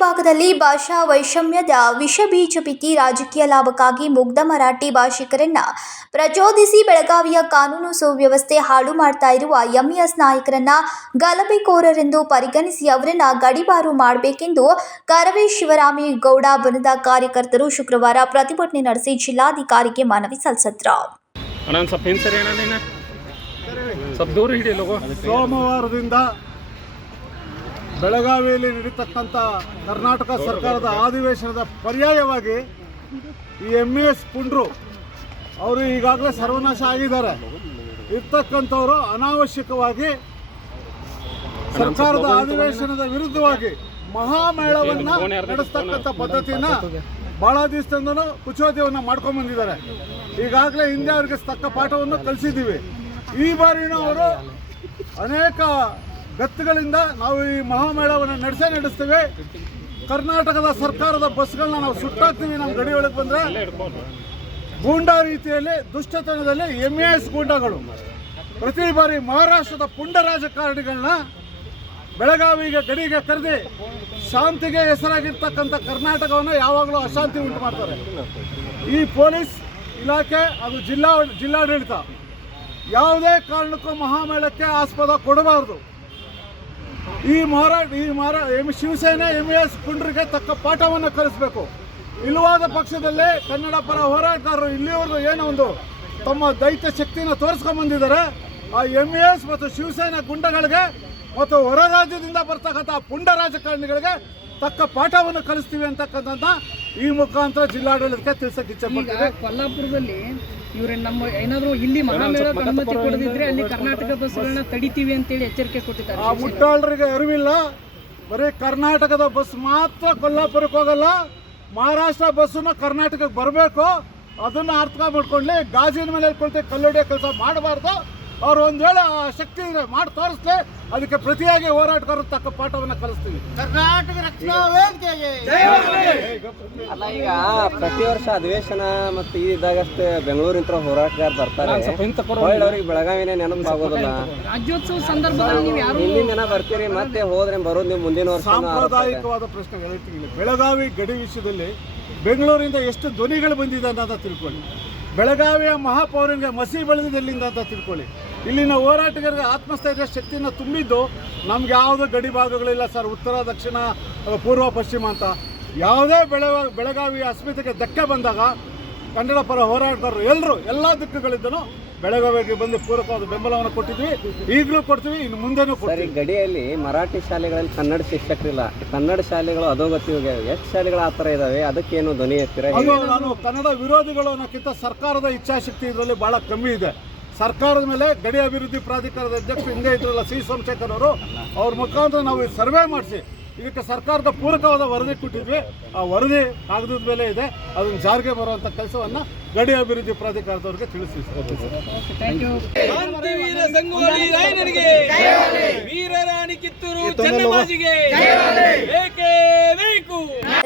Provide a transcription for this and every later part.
ಭಾಗದಲ್ಲಿ ಭಾಷಾ ವೈಷಮ್ಯದ ವಿಷಬೀಜ ಬಿತ್ತಿ ರಾಜಕೀಯ ಲಾಭಕ್ಕಾಗಿ ಮುಗ್ಧ ಮರಾಠಿ ಭಾಷಿಕರನ್ನ ಪ್ರಚೋದಿಸಿ ಬೆಳಗಾವಿಯ ಕಾನೂನು ಸುವ್ಯವಸ್ಥೆ ಹಾಳು ಮಾಡ್ತಾ ಇರುವ ಎಂಇಎಸ್ ನಾಯಕರನ್ನ ಗಲಭೆಕೋರರೆಂದು ಪರಿಗಣಿಸಿ ಅವರನ್ನ ಗಡಿಪಾರು ಮಾಡಬೇಕೆಂದು ಕರವೇ ಶಿವರಾಮೇಗೌಡ ಬಣದ ಕಾರ್ಯಕರ್ತರು ಶುಕ್ರವಾರ ಪ್ರತಿಭಟನೆ ನಡೆಸಿ ಜಿಲ್ಲಾಧಿಕಾರಿಗೆ ಮನವಿ ಸಲ್ಲಿಸಿದ್ರು. ಅಣ್ಣ ಒಂದು ಸ್ವಲ್ಪ ಹಿಂದೆ ಸರಿ ಅಣ್ಣ ನೀನು ಸ್ವಲ್ಪ ದೂರ ಹಿಡಿ ಲಗೋ ಸೋಮವಾರದಿಂದ ಬೆಳಗಾವಿಯಲ್ಲಿ ನಡೀತಕ್ಕಂಥ ಕರ್ನಾಟಕ ಸರ್ಕಾರದ ಅಧಿವೇಶನದ ಪರ್ಯಾಯವಾಗಿ ಈ ಎಂ ಎಸ್ ಪುಂಡ್ರು ಅವರು ಈಗಾಗಲೇ ಸರ್ವನಾಶ ಆಗಿದ್ದಾರೆ. ಇರ್ತಕ್ಕಂಥವರು ಅನಾವಶ್ಯಕವಾಗಿ ಸರ್ಕಾರದ ಅಧಿವೇಶನದ ವಿರುದ್ಧವಾಗಿ ಮಹಾಮೇಳವನ್ನ ನಡೆಸ್ತಕ್ಕಂಥ ಪದ್ಧತಿಯನ್ನು ದಿವಸದಿಂದನೂ ಕುಚೋದ್ಯವನ್ನ ಮಾಡ್ಕೊಂಡ್ ಬಂದಿದ್ದಾರೆ. ಈಗಾಗಲೇ ಹಿಂದೆ ಅವರಿಗೆ ತಕ್ಕ ಪಾಠವನ್ನು ಕಲಿಸಿದ್ದೀವಿ. ಈ ಬಾರಿನೂ ಅವರು ಅನೇಕ ಗತ್ತುಗಳಿಂದ ನಾವು ಈ ಮಹಾಮೇಳವನ್ನು ನಡೆಸೇ ನಡೆಸ್ತೇವೆ. ಕರ್ನಾಟಕದ ಸರ್ಕಾರದ ಬಸ್ಗಳನ್ನ ನಾವು ಸುಟ್ಟಾಕ್ತೀವಿ ನಮ್ಮ ಗಡಿಯೊಳಗೆ ಬಂದರೆ. ಗೂಂಡಾ ರೀತಿಯಲ್ಲಿ ದುಷ್ಟತನದಲ್ಲಿ ಎಂ ಎಸ್ ಗೂಂಡಾಗಳು. ಪ್ರತಿ ಬಾರಿ ಮಹಾರಾಷ್ಟ್ರದ ಪುಂಡ ರಾಜಕಾರಣಿಗಳನ್ನ ಬೆಳಗಾವಿಗೆ, ಗಡಿಗೆ ಕರೆದಿ ಶಾಂತಿಗೆ ಹೆಸರಾಗಿರ್ತಕ್ಕಂಥ ಕರ್ನಾಟಕವನ್ನು ಯಾವಾಗಲೂ ಅಶಾಂತಿ ಉಂಟು ಮಾಡ್ತಾರೆ. ಈ ಪೊಲೀಸ್ ಇಲಾಖೆ ಅದು ಜಿಲ್ಲಾ, ಜಿಲ್ಲಾಡಳಿತ ಯಾವುದೇ ಕಾರಣಕ್ಕೂ ಮಹಾಮೇಳಕ್ಕೆ ಆಸ್ಪದ ಕೊಡಬಾರದು. ಈ ಮಾರಾಟ ಈ ಮಾರಾ ಎಂ ಶಿವಸೇನೆ, ಎಂ ಎಸ್ ಪುಂಡ್ರಿಗೆ ತಕ್ಕ ಪಾಠವನ್ನು ಕಲಿಸಬೇಕು. ಇಲ್ಲವಾದ ಪಕ್ಷದಲ್ಲಿ ಕನ್ನಡ ಪರ ಹೋರಾಟಗಾರರು ಇಲ್ಲಿವರೆಗೂ ಏನೋ ಒಂದು ತಮ್ಮ ದೈತ್ಯ ಶಕ್ತಿನ ತೋರಿಸ್ಕೊಂಬಂದಿದ್ದಾರೆ ಆ ಎಂ ಎಸ್ ಮತ್ತು ಶಿವಸೇನೆ ಗುಂಡಗಳಿಗೆ ಮತ್ತು ಹೊರ ರಾಜ್ಯದಿಂದ ಬರ್ತಕ್ಕಂಥ ಪುಂಡ ರಾಜಕಾರಣಿಗಳಿಗೆ ತಕ್ಕ ಪಾಠವನ್ನು ಕಲಿಸ್ತೀವಿ ಅಂತಕ್ಕಂಥದ್ದನ್ನ ಈ ಮುಖಾಂತರ ಜಿಲ್ಲಾಡಳಿತಕ್ಕೆ ತಿಳಿಸಕ್ಕೆ ಇಚ್ಛೆ ಕೊಲ್ಲಾಪುರದಲ್ಲಿ ಇವ್ರ ನಮ್ಮ ಏನಾದ್ರು ಇಲ್ಲಿ ಮಹಾಮೇಳಕ್ಕೆ ಅನುಮತಿ ಕೊಡದಿದ್ರೆ ಅಲ್ಲಿ ಕರ್ನಾಟಕ ಬಸ್ಗಳನ್ನ ತಡಿತೀವಿ ಅಂತೇಳಿ ಎಚ್ಚರಿಕೆ ಕೊಟ್ಟಿದ್ದಾರೆ. ಆ ಮುಟ್ಟಾಳರಿಗೆ ಅರಿವಿಲ್ಲ. ಬರೀ ಕರ್ನಾಟಕದ ಬಸ್ ಮಾತ್ರ ಕೊಲ್ಲಾಪುರಕ್ಕೆ ಹೋಗಲ್ಲ. ಮಹಾರಾಷ್ಟ್ರ ಬಸ್ಸನ್ನ ಕರ್ನಾಟಕಕ್ಕೆ ಬರಬೇಕು. ಅದನ್ನ ಅರ್ಥ ಮಾಡ್ಕೊಳ್ಳಿ. ಗಾಜಿನ ಮೇಲೆ ಕೊಡ್ತೀವಿ ಕಲ್ಲೊಡೆಯೋ ಕೆಲಸ ಮಾಡಬಾರ್ದು. ಅವ್ರು ಒಂದು ವೇಳೆ ಆ ಶಕ್ತಿ ಇದ್ರೆ ಮಾಡಿ ತೋರಿಸ್ಲಿ ಅದಕ್ಕೆ ಪ್ರತಿಯಾಗಿ ಹೋರಾಟಗಾರರು ತಕ್ಕ ಪಾಠವನ್ನ ಕಲಿಸ್ತೀವಿ. ಕರ್ನಾಟಕ ರಕ್ಷಣಾ ವೇದಿಕೆಗೆ. ಅಲ್ಲ ಈಗ ಪ್ರತಿ ವರ್ಷ ಅಧಿವೇಶನ ಮತ್ತು ಇದಾಗಷ್ಟೇ ಬೆಂಗಳೂರಿನ ಹೋರಾಟಗಾರ ಬರ್ತಾರೆ. ಅವ್ರಿಗೆ ಬೆಳಗಾವಿನೇ ನೆನಪಾಗೋದಿಲ್ಲ. ರಾಜ್ಯೋತ್ಸವ ಸಂದರ್ಭದಲ್ಲಿ ನೀವು ಯಾರು ಹಿಂದಿನ ದಿನ ಬರ್ತೀರಿ ಮತ್ತೆ ಹೋದ್ರೆ ಬರೋದು ನೀವು ಮುಂದಿನ ವರ್ಷ ಸಾಂಪ್ರದಾಯಿಕವಾದ ಪ್ರಶ್ನೆ ಹೇಳ್ತೀನಿ ಬೆಳಗಾವಿ ಗಡಿ ವಿಷಯದಲ್ಲಿ ಬೆಂಗಳೂರಿಂದ ಎಷ್ಟು ಧ್ವನಿಗಳು ಬಂದಿದೆ ಅಂತ ತಿಳ್ಕೊಳ್ಳಿ. ಬೆಳಗಾವಿಯ ಮಹಾಪೌರನಿಗೆ ಮಸಿ ಬೆಳೆದಿದೆ ಎಲ್ಲಿಂದ ಅಂತ ತಿಳ್ಕೊಳ್ಳಿ. ಇಲ್ಲಿನ ಹೋರಾಟಗಾರರಿಗೆ ಆತ್ಮಸ್ಥೈರ್ಯ ಶಕ್ತಿಯನ್ನು ತುಂಬಿದ್ದು ನಮ್ಗೆ ಯಾವುದೇ ಗಡಿ ಭಾಗಗಳಿಲ್ಲ ಸರ್. ಉತ್ತರ ದಕ್ಷಿಣ ಪೂರ್ವ ಪಶ್ಚಿಮ ಅಂತ. ಯಾವುದೇ ಬೆಳೆ ಬೆಳಗಾವಿ ಅಸ್ಮಿತೆಗೆ ಧಕ್ಕೆ ಬಂದಾಗ ಕನ್ನಡ ಪರ ಹೋರಾಟಗಾರರು ಎಲ್ಲರೂ ಎಲ್ಲ ದಿಕ್ಕುಗಳಿದ್ದನು ಬೆಳಗಾವಿಗೆ ಬಂದು ಪೂರಕವಾದ ಬೆಂಬಲವನ್ನು ಕೊಟ್ಟಿದ್ವಿ. ಈಗಲೂ ಕೊಡ್ತೀವಿ ಇನ್ನು ಮುಂದೆನೂ ಕೊಡ್ತೀವಿ. ಗಡಿಯಲ್ಲಿ ಮರಾಠಿ ಶಾಲೆಗಳಲ್ಲಿ ಕನ್ನಡ ಶಿಕ್ಷಕರಿಲ್ಲ ಕನ್ನಡ ಶಾಲೆಗಳು ಅಧೋಗತಿ ಎಷ್ಟು ಶಾಲೆಗಳು ಆ ಥರ ಇದ್ದಾವೆ ಅದಕ್ಕೇನು ಧ್ವನಿ ಎತ್ತಿರ? ನಾನು ಕನ್ನಡ ವಿರೋಧಿಗಳು ಅನ್ನೋಕ್ಕಿಂತ ಸರ್ಕಾರದ ಇಚ್ಛಾಶಕ್ತಿ ಇದರಲ್ಲಿ ಬಹಳ ಕಮ್ಮಿ ಇದೆ. ಸರ್ಕಾರದ ಮೇಲೆ ಗಡಿ ಅಭಿವೃದ್ಧಿ ಪ್ರಾಧಿಕಾರದ ಅಧ್ಯಕ್ಷ ಹಿಂದೆ ಇದ್ರಲ್ಲ ಸಿ ಸೋಮಶೇಖರ್ ಅವರು ಅವ್ರ ಮುಖಾಂತರ ನಾವು ಸರ್ವೆ ಮಾಡಿಸಿ. ಇದಕ್ಕೆ ಸರ್ಕಾರದ ಪೂರಕವಾದ ವರದಿ ಕೊಟ್ಟಿದ್ವಿ. ಆ ವರದಿ ಕಾಗದದ ಮೇಲೆ ಇದೆ. ಅದನ್ನು ಜಾರಿಗೆ ಬರುವಂಥ ಕೆಲಸವನ್ನು ಗಡಿ ಅಭಿವೃದ್ಧಿ ಪ್ರಾಧಿಕಾರದವ್ರಿಗೆ ತಿಳಿಸಿ.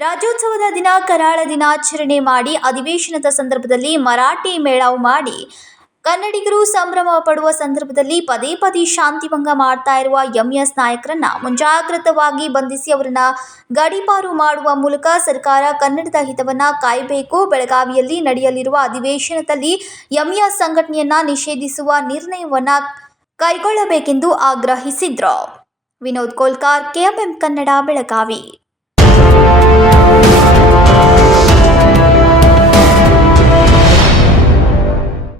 ರಾಜ್ಯೋತ್ಸವದ ದಿನ ಕರಾಳ ದಿನಾಚರಣೆ ಮಾಡಿ ಅಧಿವೇಶನದ ಸಂದರ್ಭದಲ್ಲಿ ಮರಾಠಿ ಮೇಳಾವು ಮಾಡಿ. ಕನ್ನಡಿಗರು ಸಂಭ್ರಮ ಪಡುವ ಸಂದರ್ಭದಲ್ಲಿ ಪದೇ ಪದೇ ಶಾಂತಿಭಂಗ ಮಾಡ್ತಾ ಇರುವ ಎಂಎಸ್ ನಾಯಕರನ್ನ ಮುಂಜಾಗ್ರತವಾಗಿ ಬಂಧಿಸಿ ಅವರನ್ನ ಗಡಿಪಾರು ಮಾಡುವ ಮೂಲಕ ಸರ್ಕಾರ ಕನ್ನಡದ ಹಿತವನ್ನ ಕಾಯಬೇಕು. ಬೆಳಗಾವಿಯಲ್ಲಿ ನಡೆಯಲಿರುವ ಅಧಿವೇಶನದಲ್ಲಿ ಎಂಎಸ್ ಸಂಘಟನೆಯನ್ನ ನಿಷೇಧಿಸುವ ನಿರ್ಣಯವನ್ನ ಕೈಗೊಳ್ಳಬೇಕೆಂದು ಆಗ್ರಹಿಸಿದ್ರು. Vinod Kolkar, K M M Kannada, Belagavi.